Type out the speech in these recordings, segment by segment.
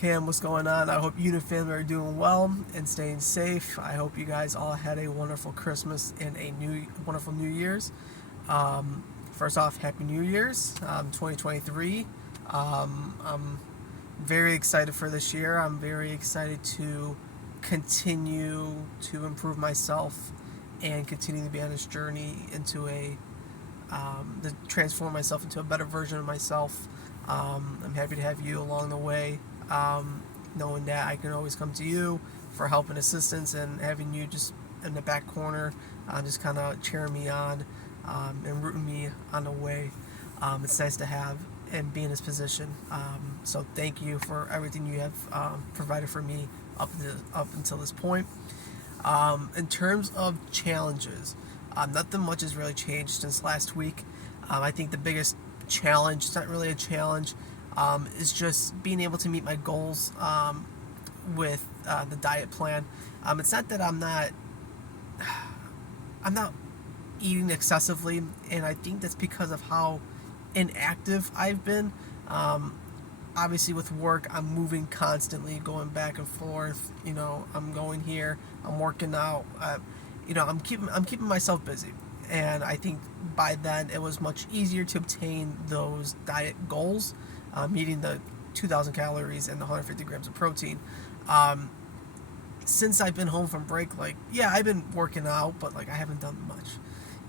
Cam, what's going on? I hope you and your family are doing well and staying safe. I hope you guys all had a wonderful Christmas and a wonderful New Year's. First off, Happy New Year's, 2023. I'm very excited for this year. I'm very excited to continue to improve myself and continue to be on this journey to transform myself into a better version of myself. I'm happy to have you along the way, knowing that I can always come to you for help and assistance, and having you just in the back corner, just kind of cheering me on and rooting me on the way. It's nice to have and be in this position. So thank you for everything you have provided for me up until this point. In terms of challenges, nothing much has really changed since last week. I think the biggest challenge, it's not really a challenge, is just being able to meet my goals with the diet plan. It's not that I'm not eating excessively, and I think that's because of how inactive I've been. Obviously, with work, I'm moving constantly, going back and forth. I'm going here, I'm working out. I'm keeping myself busy, and I think by then it was much easier to obtain those diet goals, meeting the 2,000 calories and the 150 grams of protein. Since I've been home from break, I've been working out, but I haven't done much,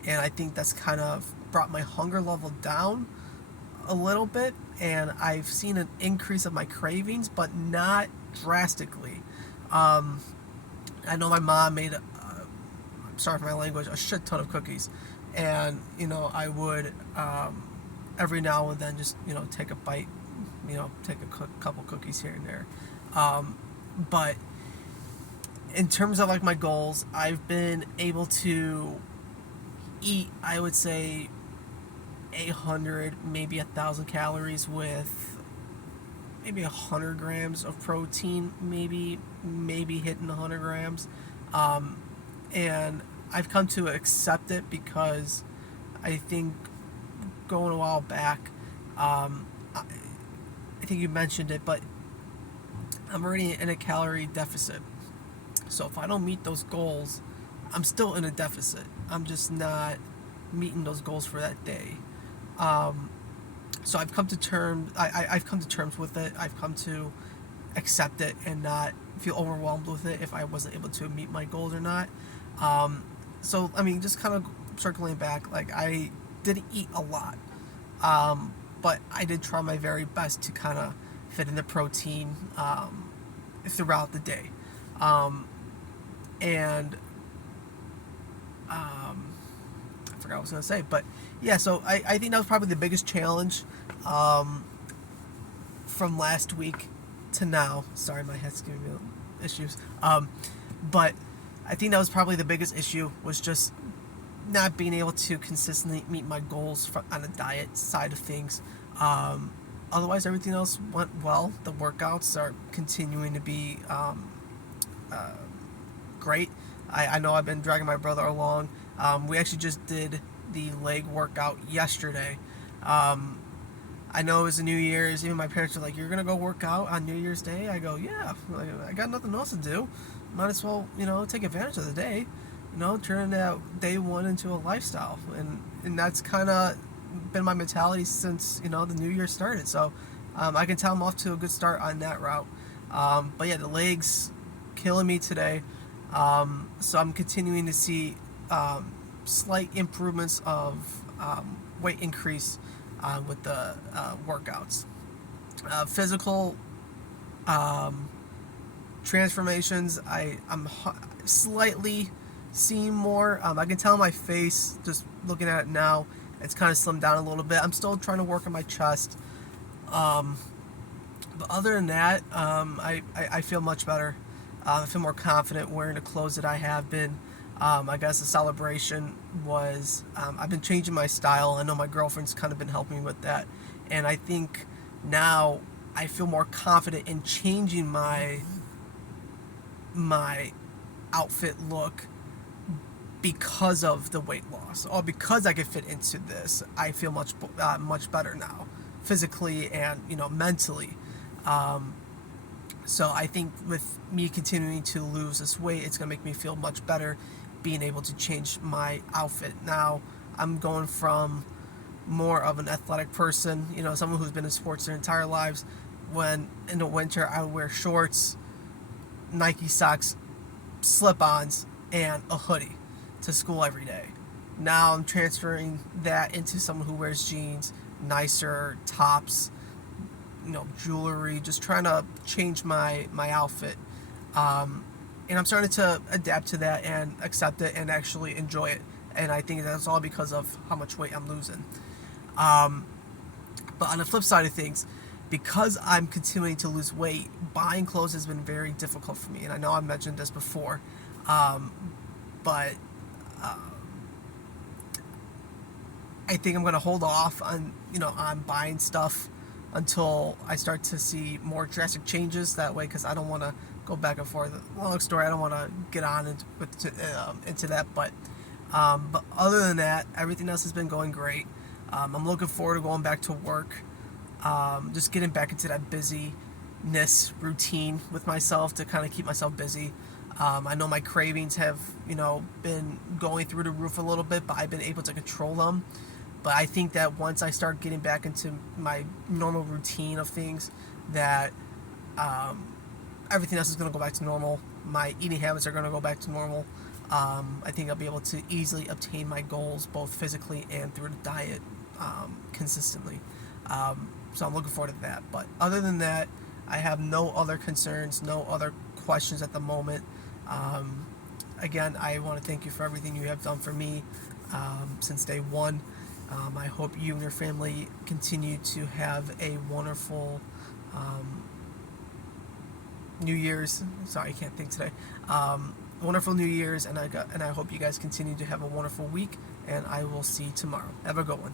and I think that's kind of brought my hunger level down a little bit, and I've seen an increase of my cravings, but not drastically. I know my mom made, sorry for my language, a shit ton of cookies, and I would every now and then just take a bite, take a couple cookies here and there. But in terms of my goals, I've been able to eat, I would say, 800, maybe 1,000 calories with maybe 100 grams of protein, maybe hitting 100 grams. And I've come to accept it because I think going a while back, I think you mentioned it, but I'm already in a calorie deficit. So if I don't meet those goals, I'm still in a deficit. I'm just not meeting those goals for that day. So I've come to terms. I've come to terms with it. I've come to accept it and not feel overwhelmed with it if I wasn't able to meet my goals or not. So just kind of circling back, I didn't eat a lot, but I did try my very best to kind of fit in the protein throughout the day, and I forgot what I was going to say, but yeah, so I think that was probably the biggest challenge from last week to now. Sorry, my head's giving me issues. But I think that was probably the biggest issue, was just not being able to consistently meet my goals on the diet side of things. Otherwise, everything else went well. The workouts are continuing to be great. I know I've been dragging my brother along. We actually just did the leg workout yesterday. I know it was a New Year's. Even my parents were like, "You're gonna go work out on New Year's Day?" I go, "Yeah. I got nothing else to do. Might as well, take advantage of the day. Turn that day one into a lifestyle." And that's kind of been my mentality since the New Year started. So I can tell I'm off to a good start on that route. But yeah, the legs killing me today. So I'm continuing to see slight improvements of weight increase with the workouts. Physical transformations, I'm slightly seeing more. I can tell my face, just looking at it now, it's kind of slimmed down a little bit. I'm still trying to work on my chest. But other than that, I feel much better. I feel more confident wearing the clothes that I have been. I guess the celebration was, I've been changing my style. I know my girlfriend's kind of been helping me with that. And I think now I feel more confident in changing my outfit look because of the weight loss, or because I could fit into this. I feel much better now, physically and mentally. So I think with me continuing to lose this weight, it's going to make me feel much better being able to change my outfit. Now, I'm going from more of an athletic person, someone who's been in sports their entire lives. When in the winter, I would wear shorts, Nike socks, slip ons, and a hoodie to school every day. Now I'm transferring that into someone who wears jeans, nicer tops, jewelry, just trying to change my outfit. And I'm starting to adapt to that and accept it and actually enjoy it. And I think that's all because of how much weight I'm losing. Um, but on the flip side of things, because I'm continuing to lose weight, buying clothes has been very difficult for me. And I know I've mentioned this before, um, but uh, I think I'm going to hold off on buying stuff until I start to see more drastic changes. That way, because I don't want to go back and forth. Long story, I don't want to get on into that, but other than that, everything else has been going great. I'm looking forward to going back to work. Just getting back into that busyness routine with myself to kind of keep myself busy. I know my cravings have, been going through the roof a little bit, but I've been able to control them. But I think that once I start getting back into my normal routine of things, that um, everything else is going to go back to normal. My eating habits are going to go back to normal. I think I'll be able to easily obtain my goals both physically and through the diet consistently. So I'm looking forward to that. But other than that, I have no other concerns, no other questions at the moment. Um, Again, I want to thank you for everything you have done for me since day one. I hope you and your family continue to have a wonderful um, New Year's. Sorry, I can't think today. Wonderful New Year's, and I hope you guys continue to have a wonderful week. And I will see you tomorrow. Have a good one.